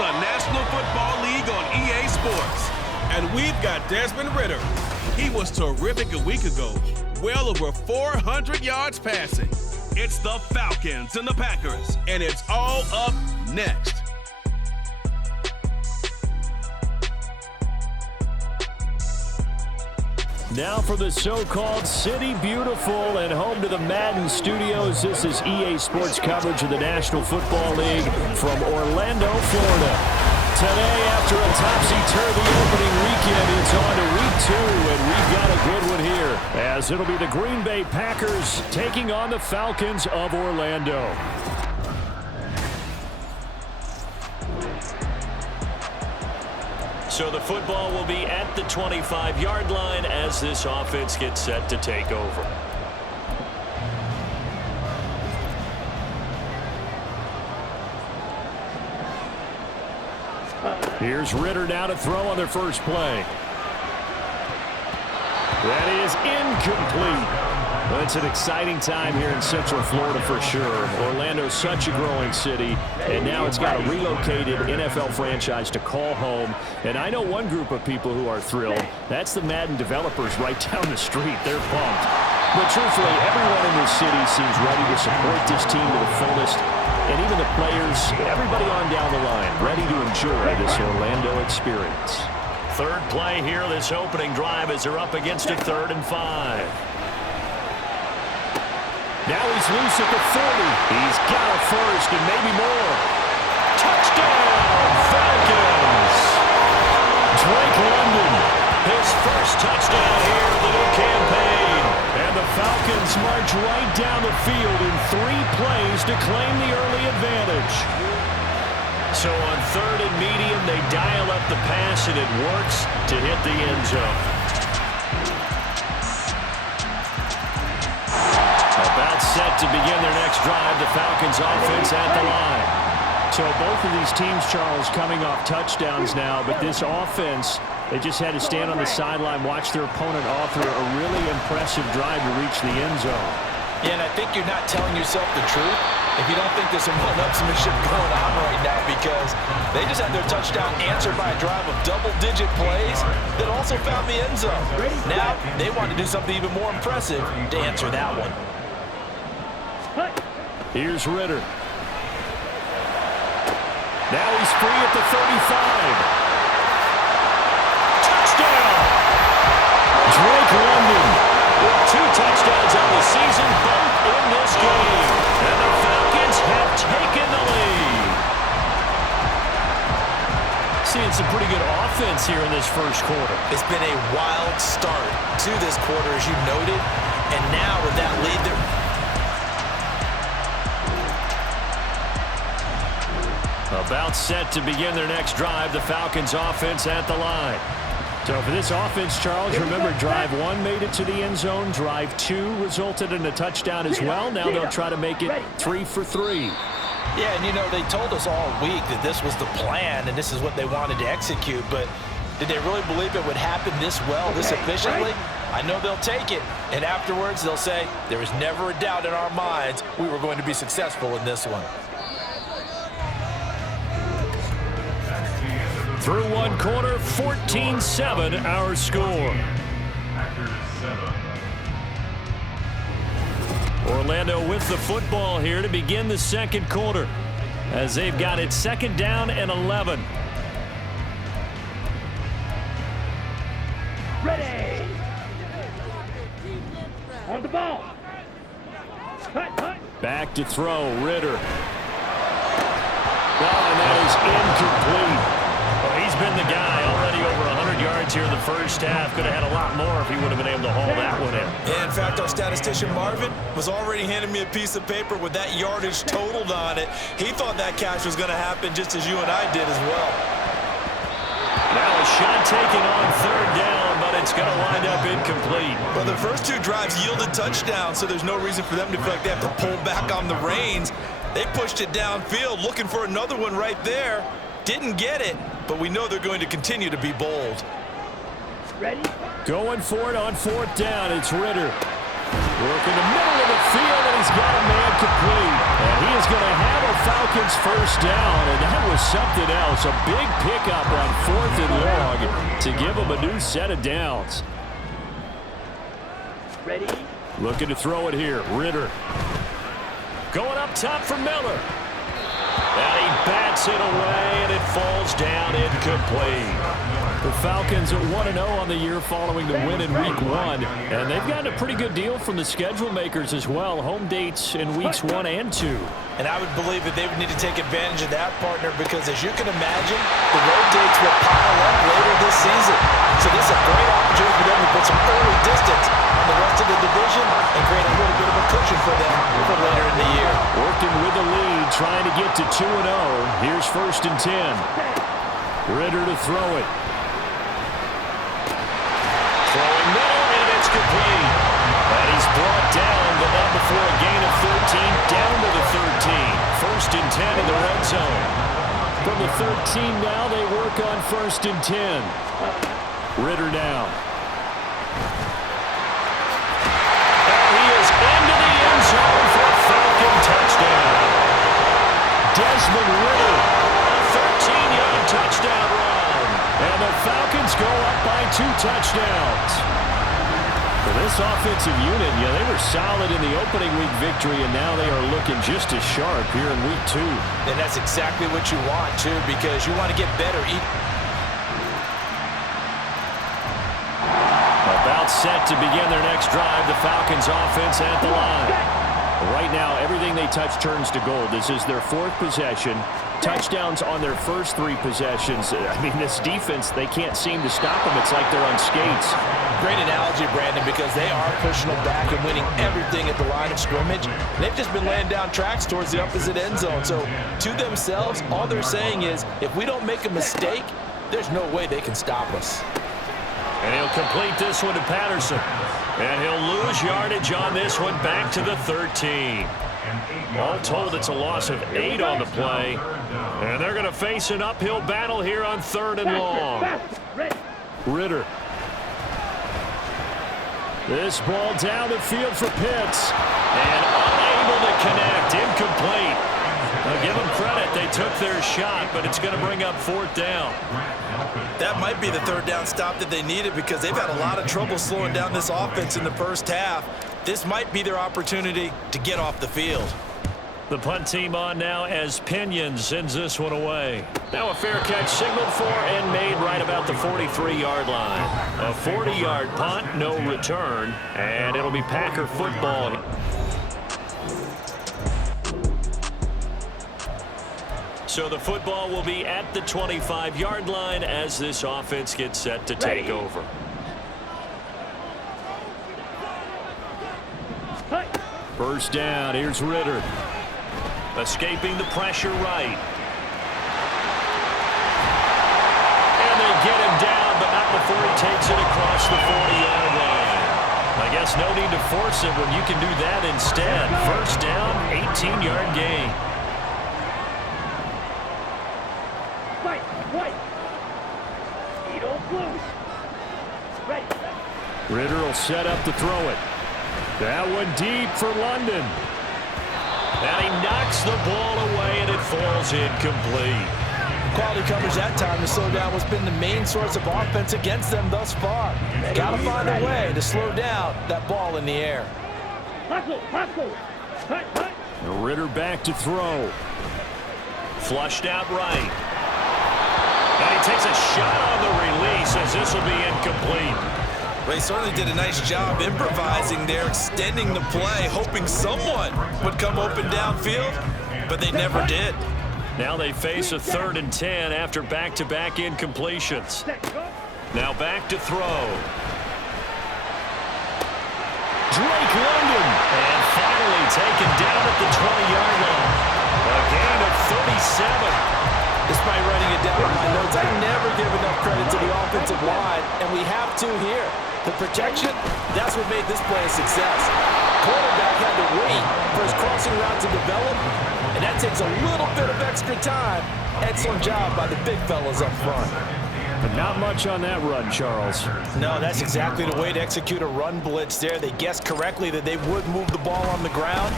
the National Football League on EA Sports. And we've got Desmond Ridder. He was terrific a week ago, well over 400 yards passing. It's the Falcons and the Packers, and it's all up next. Now for the so-called City Beautiful and home to the Madden studios. This is EA Sports coverage of the National Football League from Orlando, Florida. Today, after a topsy-turvy opening weekend, it's on to week 2, and we've got a good one here, as it'll be the Green Bay Packers taking on the Falcons of Orlando. So the football will be at the 25-yard line as this offense gets set to take over. Here's Ridder now to throw on their first play. That is incomplete. Well, it's an exciting time here in Central Florida for sure. Orlando's such a growing city, and now it's got a relocated NFL franchise to call home. And I know one group of people who are thrilled. That's the Madden developers right down the street. They're pumped. But truthfully, everyone in this city seems ready to support this team to the fullest. And even the players, everybody on down the line, ready to enjoy this Orlando experience. Third play here, this opening drive, as they're up against a 3rd and 5. Now he's loose at the 40. He's got a first and maybe more. Touchdown, Falcons! Drake London, his first touchdown here in the new campaign. And the Falcons march right down the field in 3 plays to claim the early advantage. So on 3rd and medium, they dial up the pass, and it works to hit the end zone. About set to begin their next drive, the Falcons offense at the line. So both of these teams, Charles, coming off touchdowns now, but this offense, they just had to stand on the sideline, watch their opponent author a really impressive drive to reach the end zone. Yeah, and I think you're not telling yourself the truth if you don't think there's some one-upsmanship going on right now, because they just had their touchdown answered by a drive of double-digit plays that also found the end zone. Now they want to do something even more impressive to answer that one. Here's Ridder. Now he's free at the 35. Touchdown! Drake London with 2 touchdowns on the season, both in this game. And the Falcons have taken the lead. Seeing some pretty good offense here in this first quarter. It's been a wild start to this quarter, as you noted. And now with that lead, about set to begin their next drive, the Falcons offense at the line. So for this offense, Charles, remember drive 1 made it to the end zone. Drive 2 resulted in a touchdown as well. Now they'll try to make it 3 for 3. Yeah, and you know, they told us all week that this was the plan and this is what they wanted to execute, but did they really believe it would happen this well, this efficiently? I know they'll take it, and afterwards they'll say, there was never a doubt in our minds we were going to be successful in this one. Through 1 quarter, 14-7 our score. Orlando with the football here to begin the second quarter, as they've got it 2nd down and 11. Ready. On the ball. Back to throw, Ridder. Oh, and that is incomplete. Well, he's been the guy, already over 100 yards here in the first half. Could have had a lot more if he would have been able to haul that one in. Yeah, in fact, our statistician Marvin was already handing me a piece of paper with that yardage totaled on it. He thought that catch was going to happen just as you and I did as well. Now a shot taken on 3rd down, but it's going to wind up incomplete. Well, the first 2 drives yielded touchdowns, so there's no reason for them to feel like they have to pull back on the reins. They pushed it downfield, looking for another one right there. Didn't get it, but we know they're going to continue to be bold. Ready? Going for it on 4th down. It's Ridder. Working the middle of the field, and he's got a man complete. And he is going to have a Falcon Falcons first down, and that was something else. A big pickup on 4th and long to give them a new set of downs. Ready? Looking to throw it here. Ritter. Going up top for Miller. And he bats it away, and it falls down incomplete. The Falcons are 1-0 on the year following the win in Week 1. And they've gotten a pretty good deal from the schedule makers as well. Home dates in Weeks 1 and 2. And I would believe that they would need to take advantage of that, partner, because as you can imagine, the road dates will pile up later this season. So this is a great opportunity for them to put some early distance on the rest of the division and create a little bit of a cushion for them for later in the year. Working with the lead, trying to get to 2-0. Here's 1st and 10. Ritter to throw it. Throwing middle, and it's complete. And he's brought down, but not before a gain of 13, down to the 13. 1st and 10 in the red zone. From the 13 now, they work on 1st and 10. Ritter now. And he is into the end zone for a Falcon touchdown. Desmond Ritter, a 13-yard touchdown run. And the Falcons go up by 2 touchdowns. For this offensive unit, yeah, they were solid in the opening week victory, and now they are looking just as sharp here in Week 2. And that's exactly what you want, too, because you want to get better. About set to begin their next drive, the Falcons offense at the line. Right now, everything they touch turns to gold. This is their 4th possession. Touchdowns on their first 3 possessions. I mean, this defense, they can't seem to stop them. It's like they're on skates. Great analogy, Brandon, because they are pushing them back and winning everything at the line of scrimmage. They've just been laying down tracks towards the opposite end zone. So to themselves, all they're saying is, if we don't make a mistake, there's no way they can stop us. And he'll complete this one to Patterson. And he'll lose yardage on this one back to the 13. All told, it's a loss of 8 on the play. And they're going to face an uphill battle here on 3rd and long. Ritter. This ball down the field for Pitts. And unable to connect. Incomplete. Now give them credit. They took their shot, but it's going to bring up 4th down. That might be the 3rd down stop that they needed because they've had a lot of trouble slowing down this offense in the first half. This might be their opportunity to get off the field. The punt team on now as Pinion sends this one away. Now a fair catch signaled for and made right about the 43-yard line. A 40-yard punt, no return, and it'll be Packer football. So the football will be at the 25-yard line as this offense gets set to take over. First down, here's Ritter. Escaping the pressure right. And they get him down, but not before he takes it across the 40-yard line. I guess no need to force it when you can do that instead. First down, 18-yard gain. Ritter will set up to throw it. That one deep for London. And he knocks the ball away, and it falls incomplete. Quality coverage that time to slow down what's been the main source of offense against them thus far. Got to find a way to slow down that ball in the air. Ritter back to throw. Flushed out right. And he takes a shot on the release as this will be incomplete. Well, he certainly did a nice job improvising there, extending the play, hoping someone would come open downfield, but they never did. Now they face a 3rd and 10 after back-to-back incompletions. Now back to throw. Drake London. And finally taken down at the 20-yard line. A gain of 37. Despite writing it down in my notes, I never give enough credit to the offensive line, and we have to here. The protection, that's what made this play a success. Quarterback had to wait for his crossing route to develop, and that takes a little bit of extra time. Excellent job by the big fellas up front. But not much on that run, Charles. No, that's exactly the way to execute a run blitz there. They guessed correctly that they would move the ball on the ground.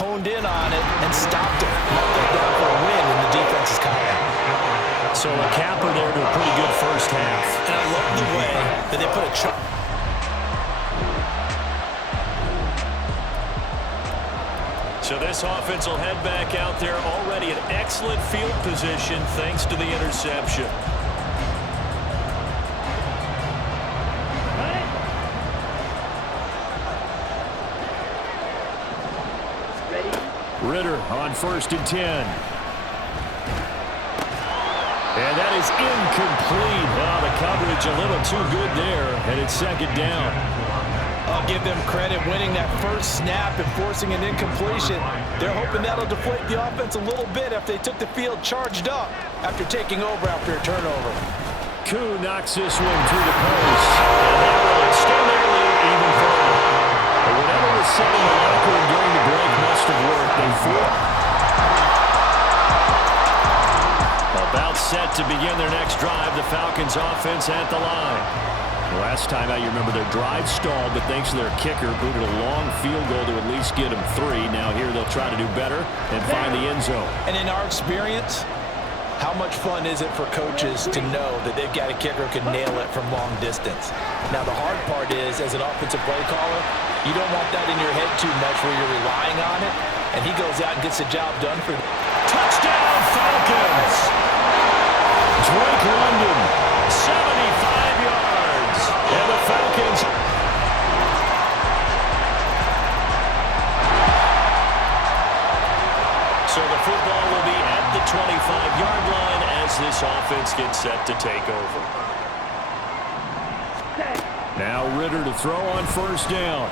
honed in on it and stopped it. Marked that down for a win in the defense's column. So a capper there to a pretty good first half. And I love the way that they put a So this offense will head back out there, already in excellent field position thanks to the interception. Ritter on 1st and 10. And that is incomplete. Oh, the coverage a little too good there, and it's 2nd down. I'll give them credit winning that first snap and forcing an incompletion. They're hoping that'll deflate the offense a little bit after they took the field charged up after taking over after a turnover. Koo knocks this one through the post. And that will extend their lead even further. But whatever was said in the locker room during the break must have worked. They fought. About set to begin their next drive. The Falcons offense at the line. Last time out, you remember their drive stalled, but thanks to their kicker, booted a long field goal to at least get them 3. Now here they'll try to do better and find the end zone. And in our experience, how much fun is it for coaches to know that they've got a kicker who can nail it from long distance? Now the hard part is, as an offensive play caller, you don't want that in your head too much where you're relying on it, and he goes out and gets the job done for them. Touchdown Falcons! Drake London, 75 yards. And the Falcons. So the football will be at the 25-yard line as this offense gets set to take over. Now Ritter to throw on 1st down.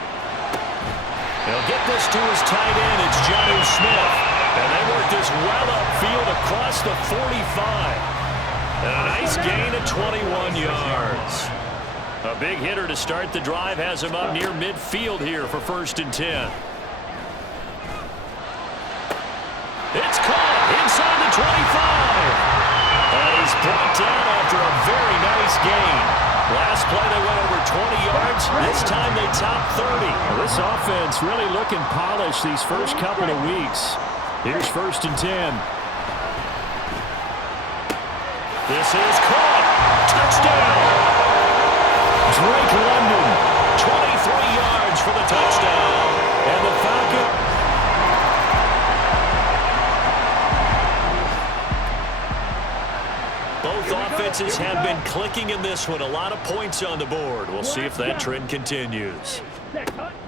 He'll get this to his tight end. It's Jonnu Smith. And they work this well upfield across the 45. And a nice gain of 21 yards. A big hitter to start the drive has him up near midfield here for 1st and 10. It's caught inside the 25. And he's brought down after a very nice gain. Last play they went over 20 yards. This time they topped 30. Well, this offense really looking polished these first couple of weeks. Here's 1st and 10. This is caught. Touchdown. Drake London, 23 yards for the touchdown. And the Falcons. Both offenses have been clicking in this one. A lot of points on the board. We'll see if that trend continues.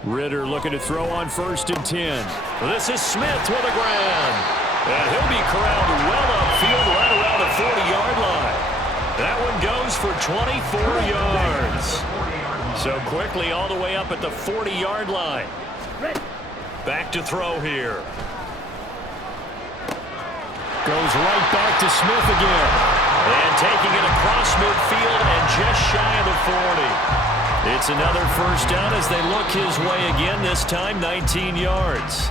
Ritter looking to throw on 1st and 10. This is Smith with a grab. And he'll be corralled well upfield right around the 40-yard line. That one goes for 24 yards. So quickly all the way up at the 40-yard line. Back to throw here. Goes right back to Smith again. And taking it across midfield and just shy of the 40. It's another 1st down as they look his way again, this time 19 yards.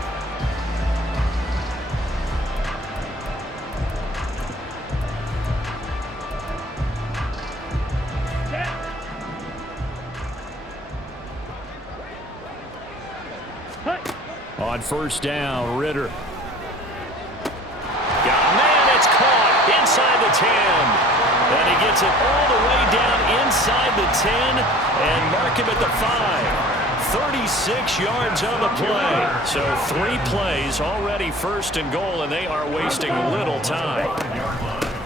On 1st down, Ritter. Got a man, it's caught inside the 10. And he gets it all the way down inside the 10 and mark him at the 5. 36 yards on the play. So 3 plays, already 1st and goal, and they are wasting little time.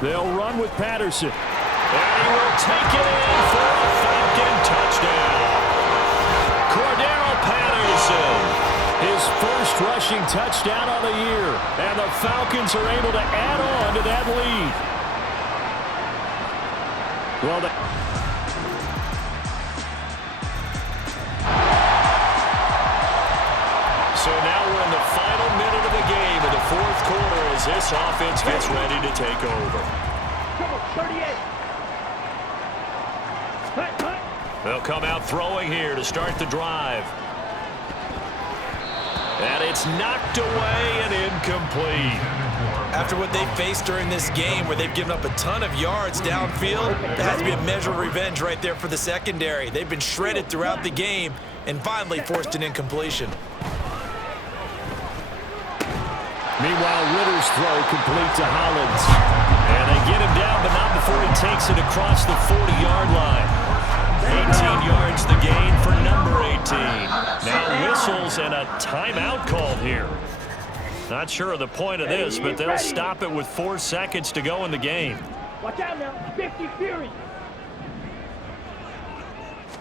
They'll run with Patterson. And he will take it in for a Falcon touchdown. Cordero Patterson. His first rushing touchdown of the year. And the Falcons are able to add on to that lead. Well, so now we're in the final minute of the game in the 4th quarter as this offense gets ready to take over. They'll come out throwing here to start the drive. And it's knocked away and incomplete. After what they faced during this game where they've given up a ton of yards downfield, there has to be a measure of revenge right there for the secondary. They've been shredded throughout the game and finally forced an incompletion. Meanwhile, Ritter's throw complete to Hollins. And they get him down, but not before he takes it across the 40-yard line. 18 yards the gain for number 18. Now whistles and a timeout called here. Not sure of the point of this, but they'll stop it with 4 seconds to go in the game. Watch out now. 50 Fury.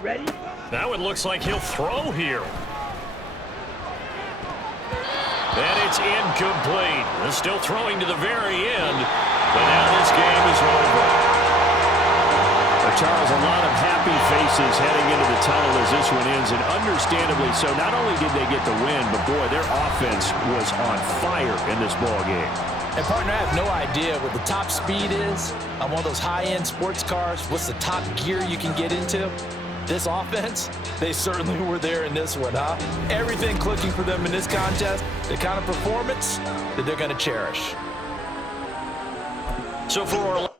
Ready? Now it looks like he'll throw here. And it's incomplete. They're still throwing to the very end. But now this game is over. Charles, a lot of happy faces heading into the tunnel as this one ends, and understandably so. Not only did they get the win, but boy, their offense was on fire in this ball game. And partner, I have no idea what the top speed is on one of those high-end sports cars. What's the top gear you can get into? This offense, they certainly were there in this one, huh? Everything clicking for them in this contest, the kind of performance that they're going to cherish. So for Orlando,